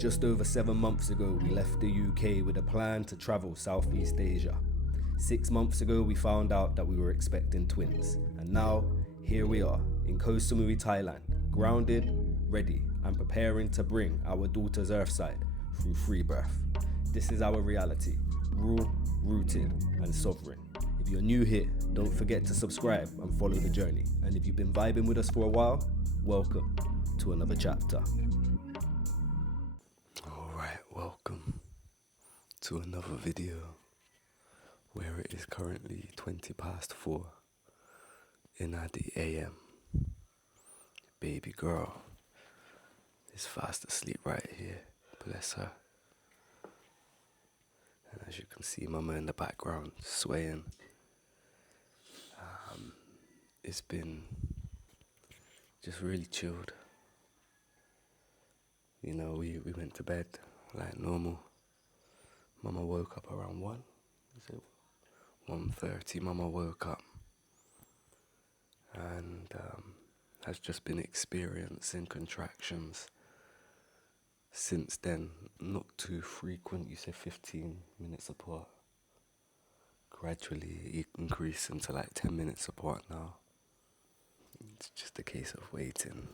Just over 7 months ago, we left the UK with a plan to travel Southeast Asia. 6 months ago, we found out that we were expecting twins. And now, here we are, in Koh Samui, Thailand, grounded, ready, and preparing to bring our daughters earthside through free birth. This is our reality, raw, rooted, and sovereign. If you're new here, don't forget to subscribe and follow the journey. And if you've been vibing with us for a while, welcome to another chapter. Alright, welcome to another video where it is currently 4:20 in the AM. Baby girl is fast asleep right here, bless her. And as you can see, mama in the background swaying. It's been just really chilled. You know, we went to bed like normal. Mama woke up around 1:30, mama woke up and has just been experiencing contractions since then. Not too frequent, you say 15 minutes apart. Gradually increasing to like 10 minutes apart now. It's just a case of waiting.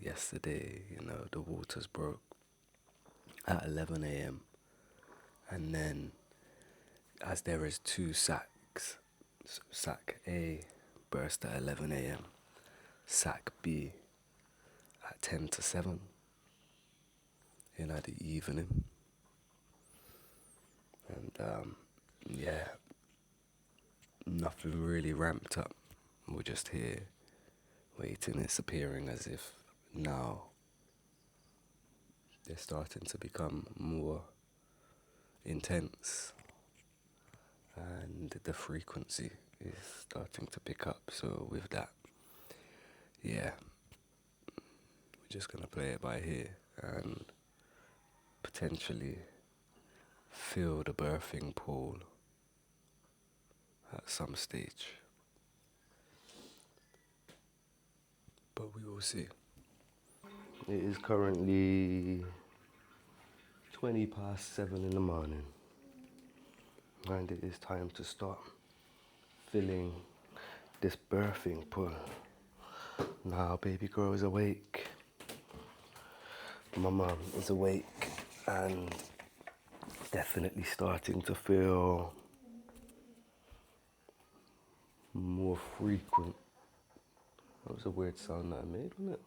Yesterday, the waters broke at 11 a.m. And then, as there is two sacs, so sac A burst at 11 a.m., sac B at 10 to 7 in the evening. And nothing really ramped up. We're just here waiting. It's appearing as if now they're starting to become more intense and the frequency is starting to pick up. So with that, we're just gonna play it by ear and potentially feel the birthing pool at some stage. But we will see. It is currently 7:20 in the morning, and it is time to start filling this birthing pool. Now baby girl is awake, mama is awake, and definitely starting to feel more frequent. That was a weird sound that I made, wasn't it?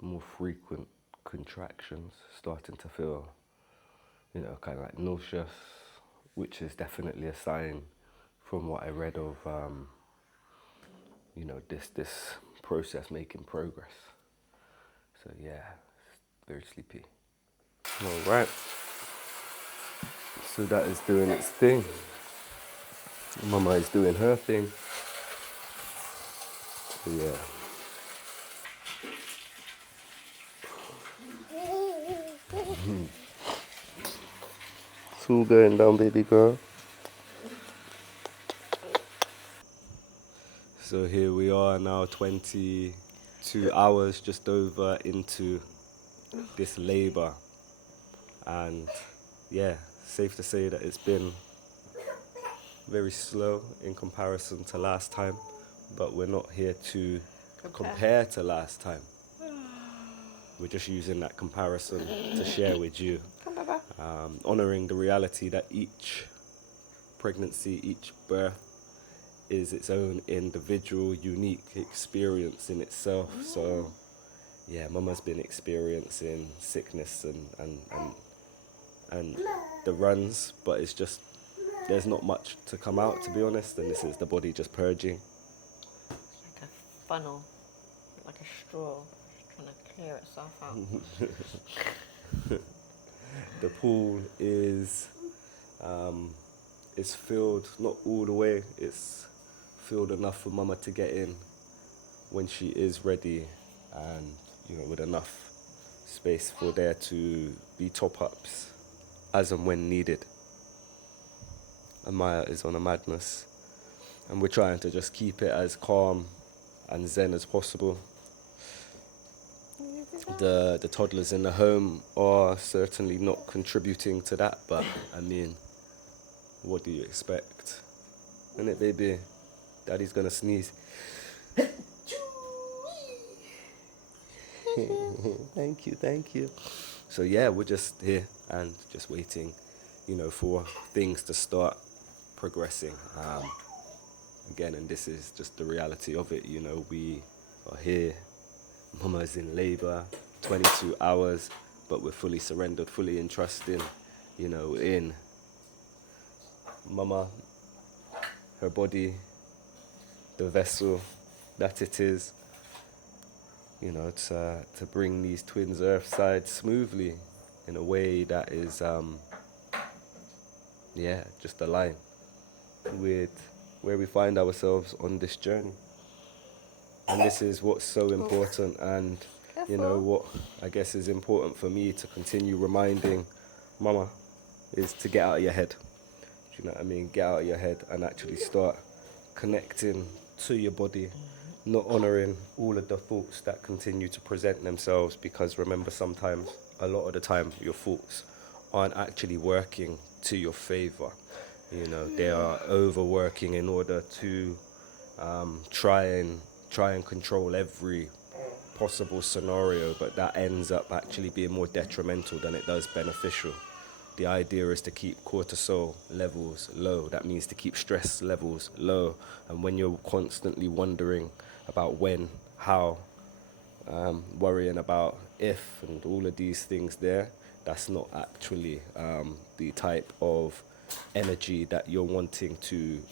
More frequent contractions, starting to feel, kind of like nauseous, which is definitely a sign from what I read of, this process making progress. So very sleepy. All right. So that is doing its thing. Mama is doing her thing. So It's all going down, baby girl. So here we are now, 22 hours just over into this labor. And safe to say that it's been very slow in comparison to last time, but we're not here to compare to last time. We're just using that comparison to share with you, honoring the reality that each pregnancy, each birth is its own individual, unique experience in itself. So mama's been experiencing sickness and the runs, but it's just, there's not much to come out, to be honest, and this is the body just purging. Like a funnel, like a straw, just trying to clear itself out. The pool is filled, not all the way, it's filled enough for mama to get in when she is ready, and with enough space for there to be top-ups as and when needed. And Maya is on a madness, and we're trying to just keep it as calm and zen as possible. the toddlers in the home are certainly not contributing to that, but I mean, what do you expect? Isn't it, baby? Daddy's gonna sneeze. Thank you. So yeah, we're just here and just waiting, for things to start progressing. Again, and this is just the reality of it. We are here. Mama's in labor, 22 hours, but we're fully surrendered, fully entrusting, in Mama, her body, the vessel that it is, to bring these twins earthside smoothly in a way that is, just aligned with where we find ourselves on this journey. And this is what's so important, and what I guess is important for me to continue reminding Mama is to get out of your head. Do you know what I mean? Get out of your head and actually start connecting to your body, not honouring all of the thoughts that continue to present themselves, because remember, sometimes, a lot of the time, your thoughts aren't actually working to your favour. They are overworking in order to try and control every possible scenario, but that ends up actually being more detrimental than it does beneficial. The idea is to keep cortisol levels low. That means to keep stress levels low. And when you're constantly wondering about when, how, worrying about if, and all of these things there, that's not actually the type of energy that you're wanting to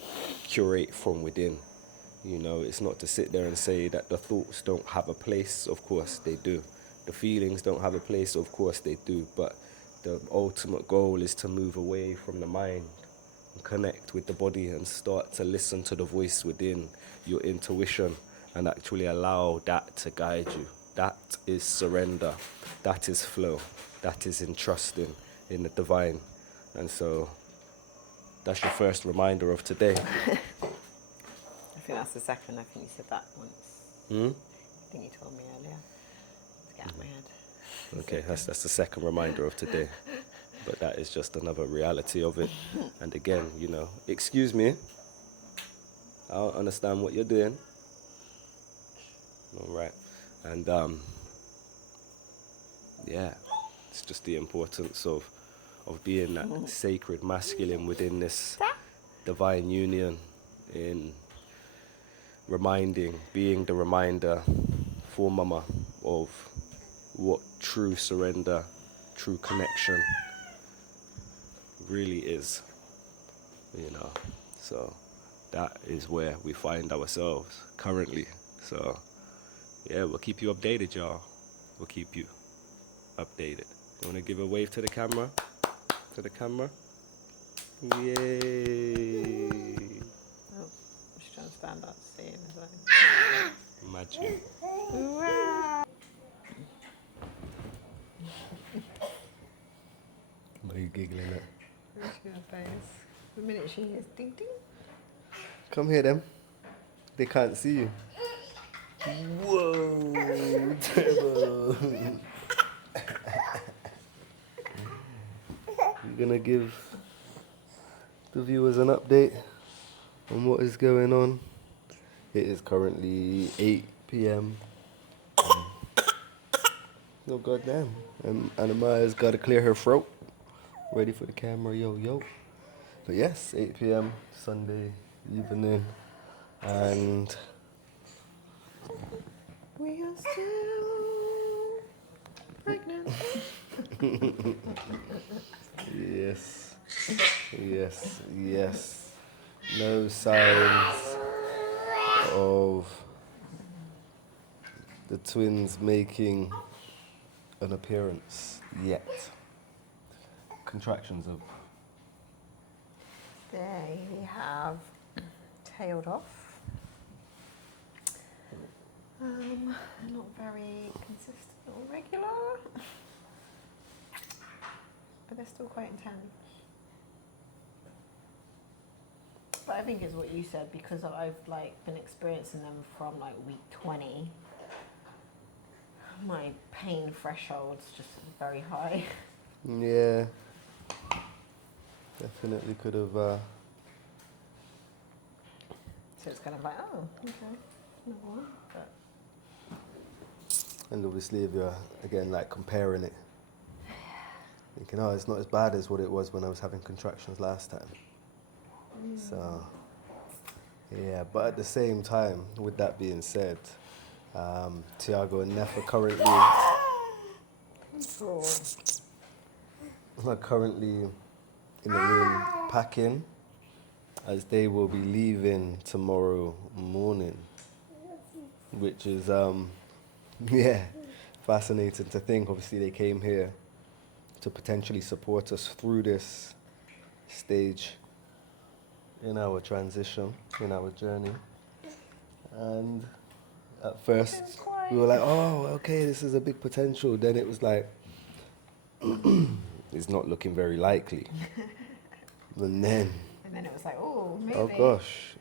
curate from within. It's not to sit there and say that the thoughts don't have a place. Of course they do. The feelings don't have a place. Of course they do. But the ultimate goal is to move away from the mind and connect with the body and start to listen to the voice within, your intuition, and actually allow that to guide you. That is surrender. That is flow. That is entrusting in the divine. And so that's your first reminder of today. I think that's the second. I think you said that once. I think you told me earlier to get out of my head. Okay, that's the second reminder of today. But that is just another reality of it. And again, excuse me, I don't understand what you're doing. All right. And it's just the importance of being that sacred masculine within this divine union, in being the reminder for Mama of what true surrender, true connection really is, So that is where we find ourselves currently. So yeah, we'll keep you updated, y'all. We'll keep you updated. You want to give a wave to the camera? To the camera? Yay! Oh, I'm just trying to stand up to see him as well. Imagine. What are you giggling at? Your face. The minute she hears ding ding. Come here, them. They can't see you. Whoa, terrible. You're gonna give the viewers an update on what is going on. It is currently 8 p.m. Oh goddamn! And Anamaya's got to clear her throat. Ready for the camera, yo. But yes, 8 p.m. Sunday evening, and We are still pregnant. Yes. No signs of the twins making an appearance yet. Contractions of They have tailed off. Not very consistent or regular, but they're still quite intense. But I think it's what you said, because I've been experiencing them from week 20. my pain threshold's just very high. Yeah. Definitely could have. So it's kind of like, oh, okay, another one. But And obviously, if you're again like comparing it, thinking, oh, it's not as bad as what it was when I was having contractions last time. So, yeah. But at the same time, with that being said, Tiago and Neff are currently in the room packing, as they will be leaving tomorrow morning, which is yeah, fascinating to think. Obviously, they came here to potentially support us through this stage in our transition, in our journey. And at first, we were like, oh, okay, this is a big potential. Then it was like, it's not looking very likely. And then it was like, oh, maybe. oh gosh,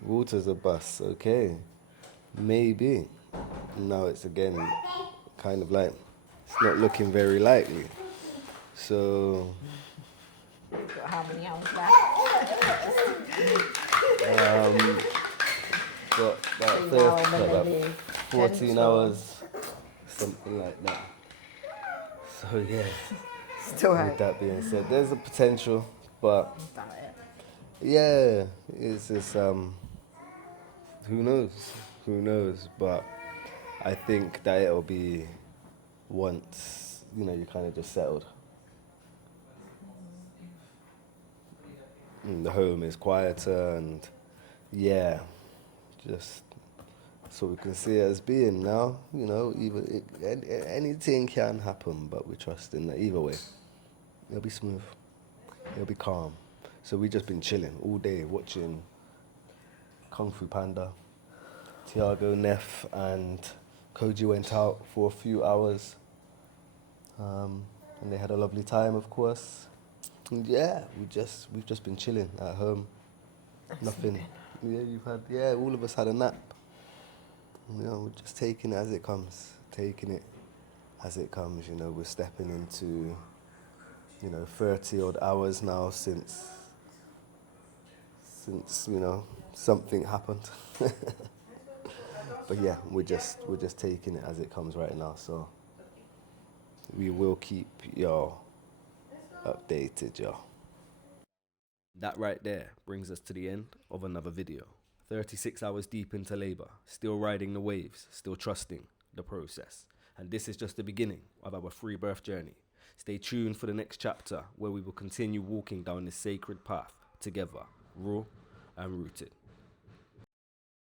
water's a bus, okay, maybe. Now it's again kind of like, it's not looking very likely. So, We've got how many hours left? got about 3 hours and then about leave. 14 Gentle. hours, something like that. So yeah, Still with right. that being said, there's a potential, but About it. yeah, it's just, who knows, but I think that it'll be once, you kind of just settled. And the home is quieter and, yeah, just so we can see it as being now, anything can happen, but we're trusting that either way, it'll be smooth, it'll be calm. So we just been chilling all day, watching Kung Fu Panda. Tiago, Neff, and Koji went out for a few hours, and they had a lovely time, of course. And yeah, we've just been chilling at home. Nothing. Yeah, all of us had a nap. We're just taking it as it comes. We're stepping into, 30 odd hours now since something happened. But yeah, we're just taking it as it comes right now. So we will keep y'all updated, y'all. That right there brings us to the end of another video. 36 hours deep into labour, still riding the waves, still trusting the process. And this is just the beginning of our free birth journey. Stay tuned for the next chapter, where we will continue walking down this sacred path together, raw and rooted.